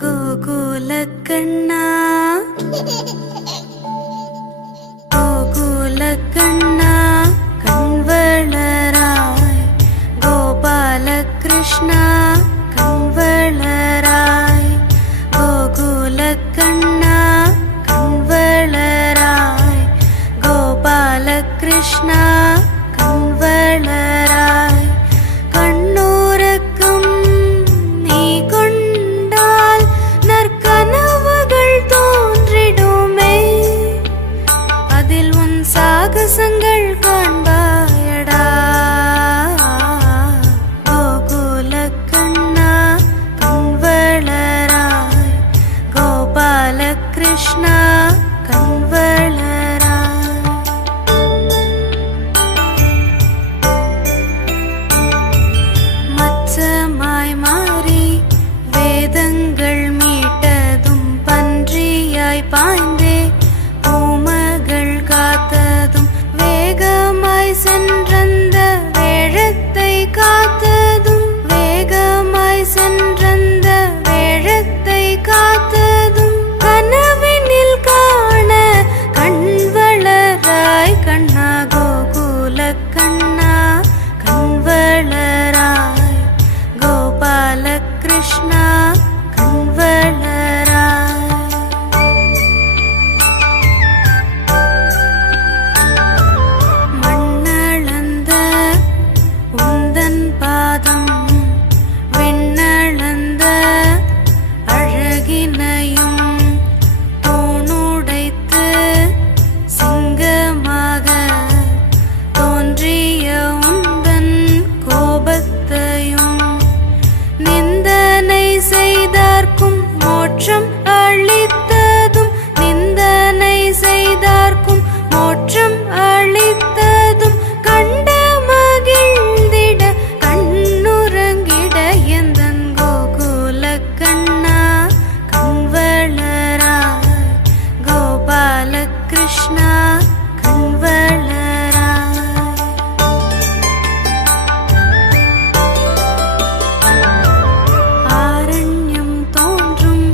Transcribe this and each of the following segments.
கோகுலக்கண்ணா கோகுலக்கண்ணா கண்வளராய் கோபாலகிருஷ்ணா கண்வளராய் கோகுலக்கண்ணா கண்வளராய் கோபாலகிருஷ்ணா கண்வளராய் கண்ணோரக்கம் நீ கொண்டால் நற்கனவுகள் தோன்றிடுமே அதில் உன் சாகசங்கள் காண்பாயடா கோகுலக்கண்ணா கண்வளராய் கோபாலகிருஷ்ணா கண்வளராய் மச்சமாய் மாறி வேதங்கள் மீட்டதும் பன்றியாய் பாய்ந்தே பூமகள் காத்ததும் வேகமாய் சென்றந்த வேழத்தை காத்ததும் வேகமாய் சென்றந்த வேழத்தை காத்ததும் கனவினில் காண கண்வளராய் கண்ணா கோகுலக்கண்ணா கண்வளராய் கோபாலகிருஷ்ணா கண்வளராய் மண்ணளந்த உந்தன் பாதம் விண்ணளந்த அழகினையும் தோணுடைத்து சிங்கமாக தோன்றிய உந்தன் கோபத்தையும் நிந்தனை செய்தார்க்கும் மோட்சம் அளித்ததும் நிந்தனை செய்தார்க்கும் மோட்சம் அளித்ததும் கண்ட மகிழ்ந்திட கண்ணுறங்கிட எந்தன் கோகுலக்கண்ணா கண்வளராய் கோபாலகிருஷ்ணா கண்வளராய் ஆரண்யம் தோன்றும்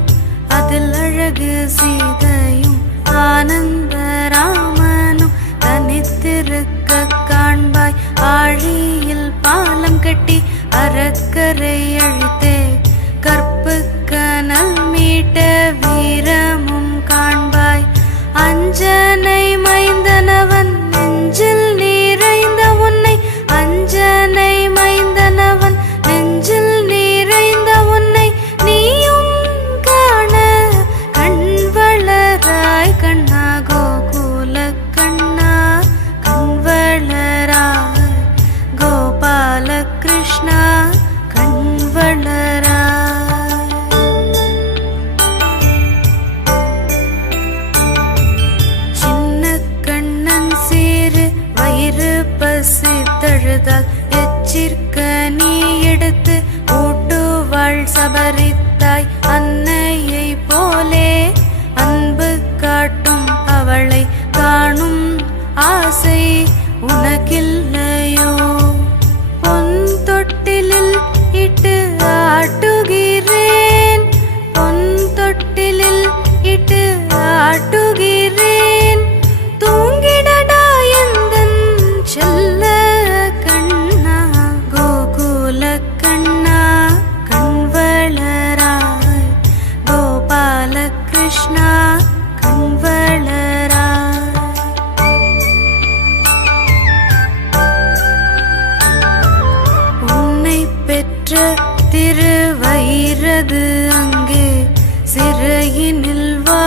அதில் அழகு சீதையும் ஆனந்த ராமனும் தனித்திருக்க காண்பாய் ஆழியில் பாலம் கட்டி அறக்கரை அழித்தே கற்பு கனல் மீட்ட வீரமும் காண்பாய் அஞ்சனை மைந்தனவன் நெஞ்சில் நிறைந்த உன்னை அஞ்சனை மைந்தனவன் நெஞ்சில் நிறைந்த உன்னை நீயும் காண கண்வளராய் கண்ணா கோகுலக்கண்ணா கண்வளராய் கோபாலகிருஷ்ணா கண்வளராய் சின்ன கண்ணன் சீரு வயிறு பசித்தழுதால் எச்சிற்க நீ எடுத்து ஊட்டுவாள் சபரித்தாய் அன்னையை போலே அன்பு காட்டும் அவளை காணும் ஆசை உனக்கில்லையோ பொன் தொட்டிலில் இட்டு ஆட்டுகிறேன் பொன் தொட்டிலில் இட்டு ஆட்டுகிறேன் தூங்கிடடா எந்தன் செல்ல கண்ணா கோகுலக்கண்ணா கண்வளராய் கோபாலகிருஷ்ணா கண்வளராய் உன்னை பெற்ற திருவயிரது அங்கே சிறையினில் வா